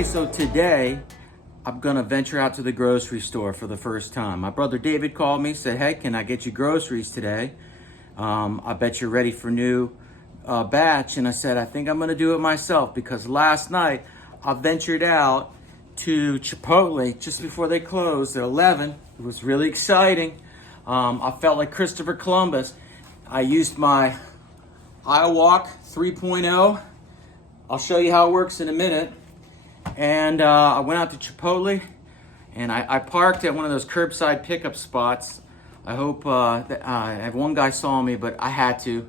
Okay, so today I'm gonna venture out to the grocery store for the first time. My brother David called me, said, hey, can I get you groceries today? I bet you're ready for new batch. And I said, I think I'm gonna do it myself because last night I ventured out to Chipotle just before they closed at 11. It was really exciting. I felt like Christopher Columbus. I used my iWalk 3.0. I'll show you how it works in a minute. And I went out to Chipotle and I parked at one of those curbside pickup spots. I hope that one guy saw me, but I had to.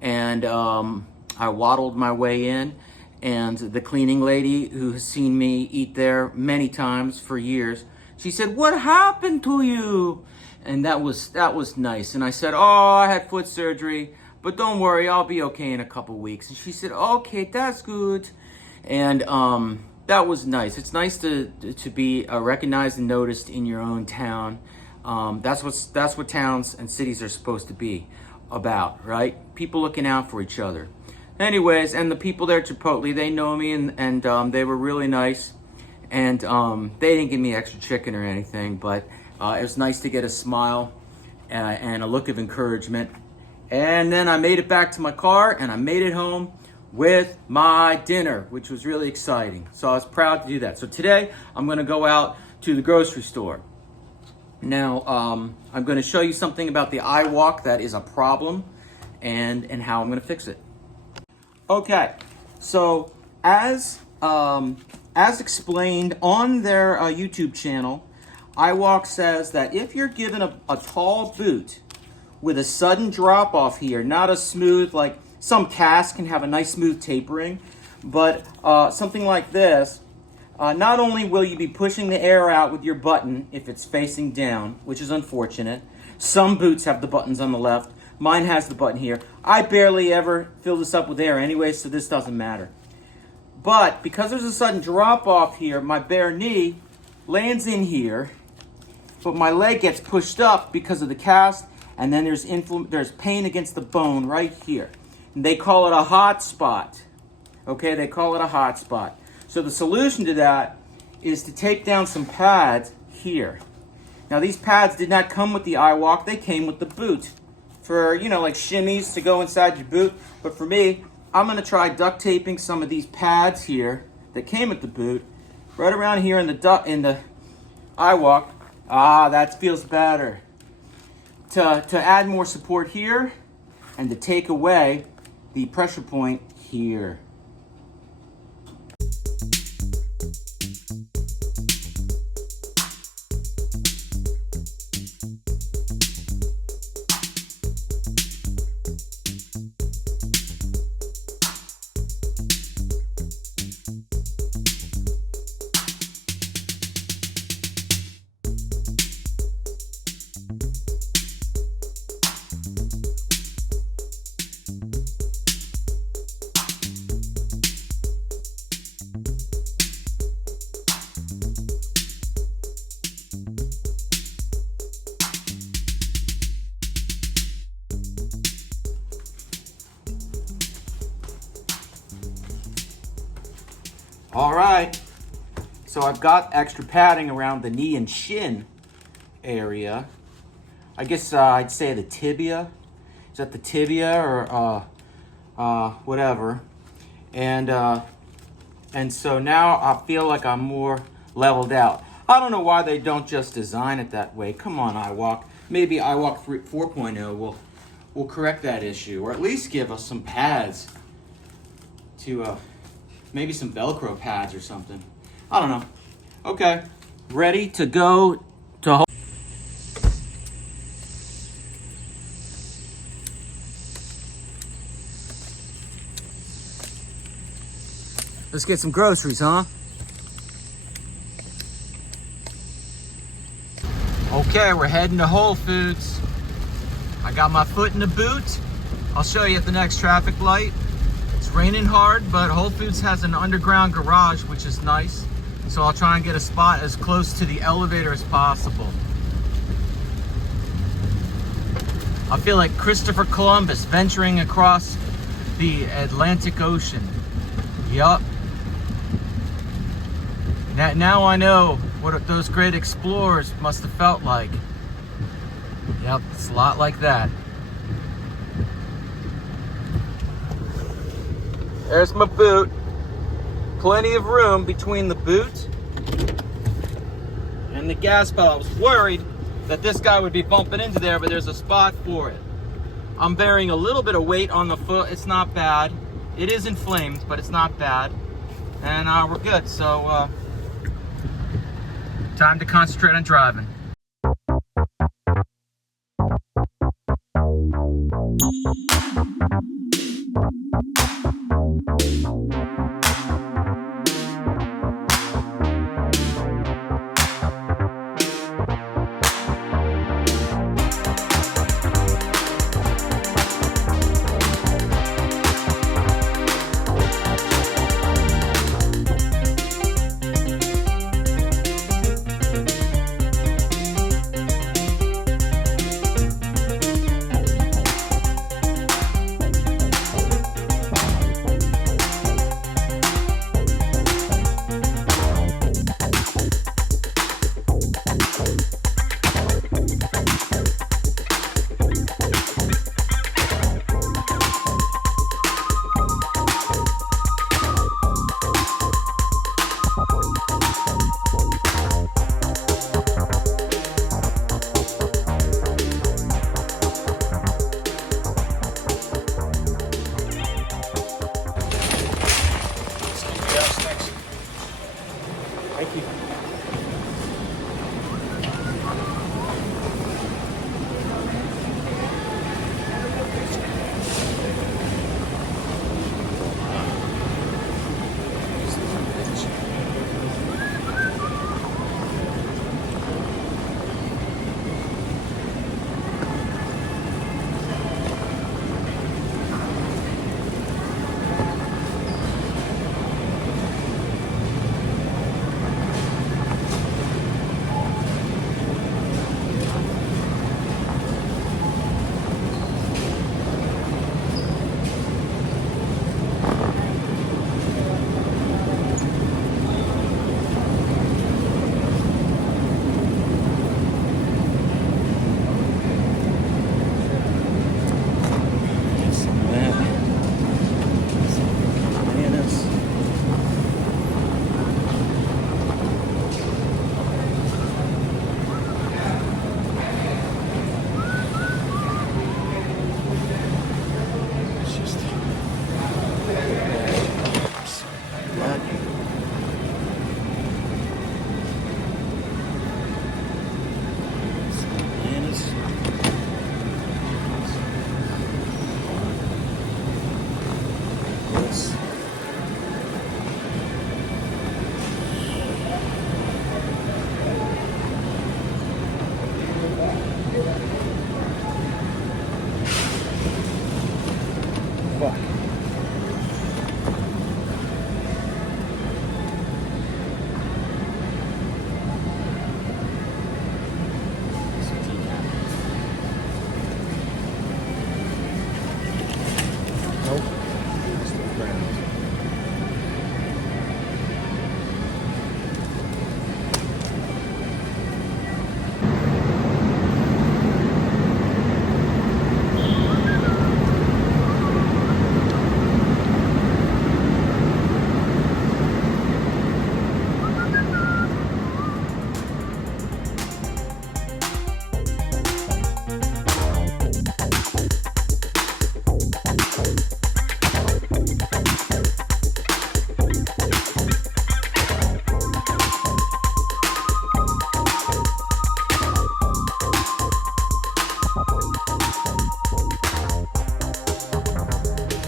And I waddled my way in, and the cleaning lady who has seen me eat there many times for years, she said, "What happened to you?" And that was nice. And I said, "Oh, I had foot surgery, but don't worry, I'll be okay in a couple weeks." And she said, "Okay, that's good." And that was nice. It's nice to be recognized and noticed in your own town. That's what towns and cities are supposed to be about, right? People looking out for each other. Anyways, and the people there at Chipotle, they know me, and they were really nice. And they didn't give me extra chicken or anything, but it was nice to get a smile and a look of encouragement. And then I made it back to my car, and I made it home with my dinner, which was really exciting. So I was proud to do that. So today I'm going to go out to the grocery store. Now I'm going to show you something about the iWalk that is a problem and how I'm going to fix it. Okay, so as explained on their YouTube channel, iWalk says that if you're given a tall boot with a sudden drop off here, not a smooth, like some casts can have a nice smooth tapering, but something like this, not only will you be pushing the air out with your button if it's facing down, which is unfortunate. Some boots have the buttons on the left. Mine has the button here. I barely ever fill this up with air anyway, so this doesn't matter. But because there's a sudden drop off here, my bare knee lands in here, but my leg gets pushed up because of the cast, and then there's pain against the bone right here. And they call it a hot spot. Okay, they call it a hot spot. So the solution to that is to take down some pads here. Now these pads did not come with the iWalk, they came with the boot. For, like shimmies to go inside your boot. But for me, I'm gonna try duct taping some of these pads here that came with the boot right around here in the iWalk. That feels better. To add more support here and to take away the pressure point here. All right, so I've got extra padding around the knee and shin area. I guess I'd say the tibia. Is that the tibia or whatever? And so now I feel like I'm more leveled out. I don't know why they don't just design it that way. Come on, iWalk. Maybe iWalk 4.0 will correct that issue, or at least give us some pads to maybe some Velcro pads or something. I don't know. Okay, ready to go to home. Let's get some groceries, huh? Okay, we're heading to Whole Foods. I got my foot in the boot. I'll show you at the next traffic light. It's raining hard, but Whole Foods has an underground garage, which is nice. So I'll try and get a spot as close to the elevator as possible. I feel like Christopher Columbus venturing across the Atlantic Ocean. Yup. Now I know what those great explorers must have felt like. Yep, it's a lot like that. There's my boot. Plenty of room between the boot and the gas pedal. I was worried that this guy would be bumping into there, but there's a spot for it. I'm bearing a little bit of weight on the foot. It's not bad. It is inflamed, but it's not bad. And we're good. So time to concentrate on driving. Thank you.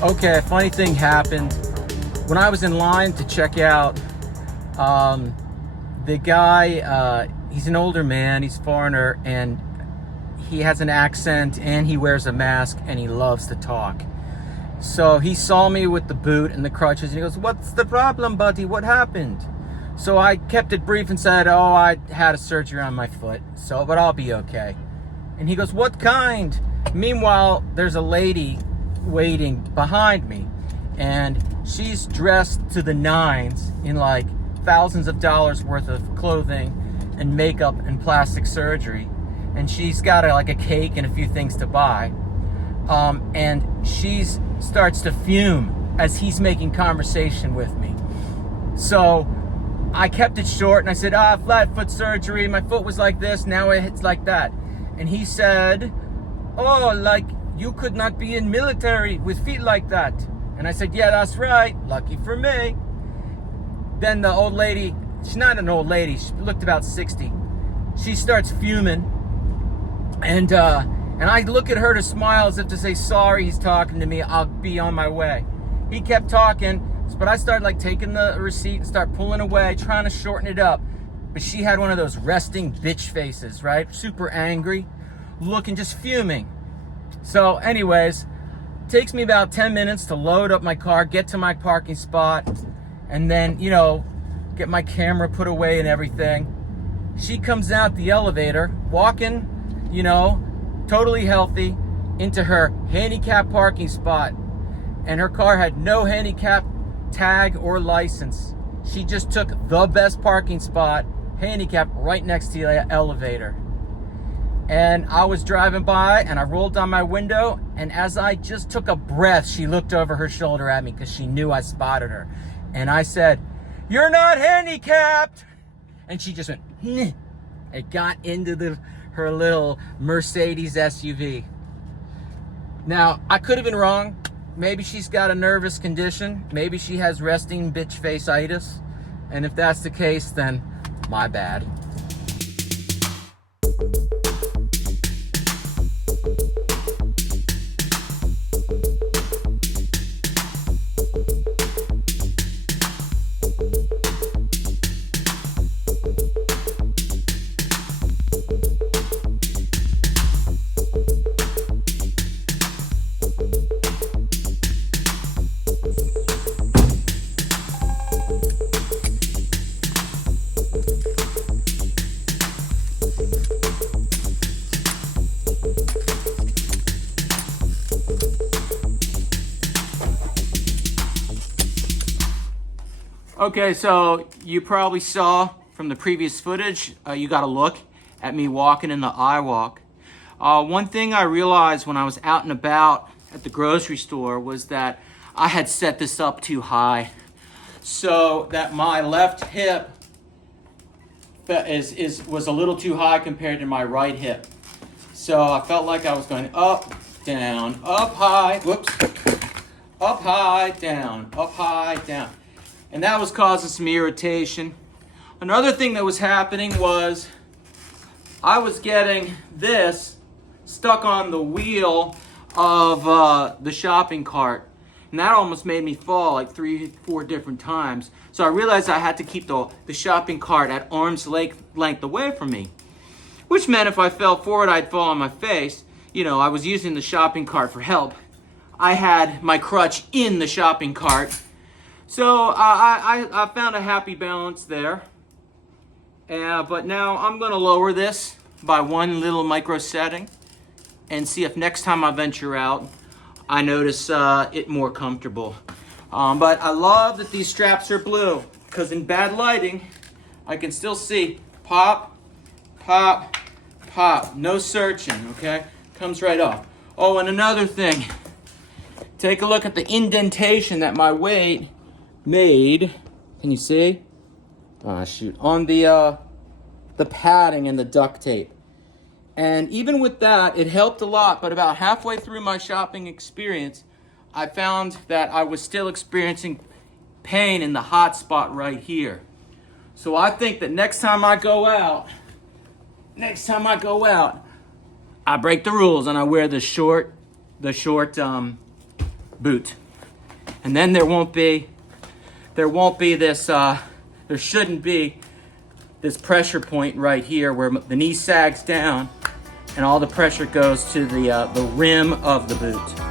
Okay, a funny thing happened. When I was in line to check out, the guy, he's an older man, he's a foreigner, and he has an accent, and he wears a mask, and he loves to talk. So he saw me with the boot and the crutches, and he goes, "What's the problem, buddy? What happened?" So I kept it brief and said, "Oh, I had a surgery on my foot, but I'll be okay." And he goes, "What kind?" Meanwhile, there's a lady waiting behind me, and she's dressed to the nines in like thousands of dollars worth of clothing and makeup and plastic surgery, and she's got like a cake and a few things to buy, and she starts to fume as he's making conversation with me. So I kept it short and I said, flat foot surgery, my foot was like this, now it's like that. And he said, oh, like you could not be in military with feet like that. And I said, yeah, that's right, lucky for me. Then the old lady, she's not an old lady, she looked about 60. She starts fuming, and I look at her to smile as if to say, sorry, he's talking to me, I'll be on my way. He kept talking, but I started like taking the receipt and start pulling away, trying to shorten it up. But she had one of those resting bitch faces, right? Super angry, looking, just fuming. So anyways, takes me about 10 minutes to load up my car, get to my parking spot, and then, you know, get my camera put away and everything. She comes out the elevator, walking, you know, totally healthy, into her handicap parking spot. And her car had no handicap tag or license. She just took the best parking spot, handicap, right next to the elevator. And I was driving by and I rolled down my window, and as I just took a breath, she looked over her shoulder at me because she knew I spotted her. And I said, "You're not handicapped." And she just went, "Nyeh." It got into her little Mercedes SUV. Now, I could have been wrong. Maybe she's got a nervous condition. Maybe she has resting bitch face-itis. And if that's the case, then my bad. Okay, so you probably saw from the previous footage, you got a look at me walking in the iWalk. One thing I realized when I was out and about at the grocery store was that I had set this up too high, so that my left hip was a little too high compared to my right hip. So I felt like I was going up, down, up high, whoops, up high, down, up high, down. And that was causing some irritation. Another thing that was happening was I was getting this stuck on the wheel of the shopping cart. And that almost made me fall like 3-4 different times. So I realized I had to keep the shopping cart at arm's length away from me. Which meant if I fell forward, I'd fall on my face. You know, I was using the shopping cart for help. I had my crutch in the shopping cart. So I found a happy balance there. But now I'm going to lower this by one little micro setting and see if next time I venture out, I notice it more comfortable. But I love that these straps are blue, because in bad lighting, I can still see pop, pop, pop. No searching, okay? Comes right off. Oh, and another thing. Take a look at the indentation that my weight made. Can you see? Shoot. On the padding and the duct tape. And even with that, it helped a lot. But about halfway through my shopping experience, I found that I was still experiencing pain in the hot spot right here. So I think that next time I go out, I break the rules and I wear the short boot. And then there won't be this, there shouldn't be this pressure point right here where the knee sags down and all the pressure goes to the rim of the boot.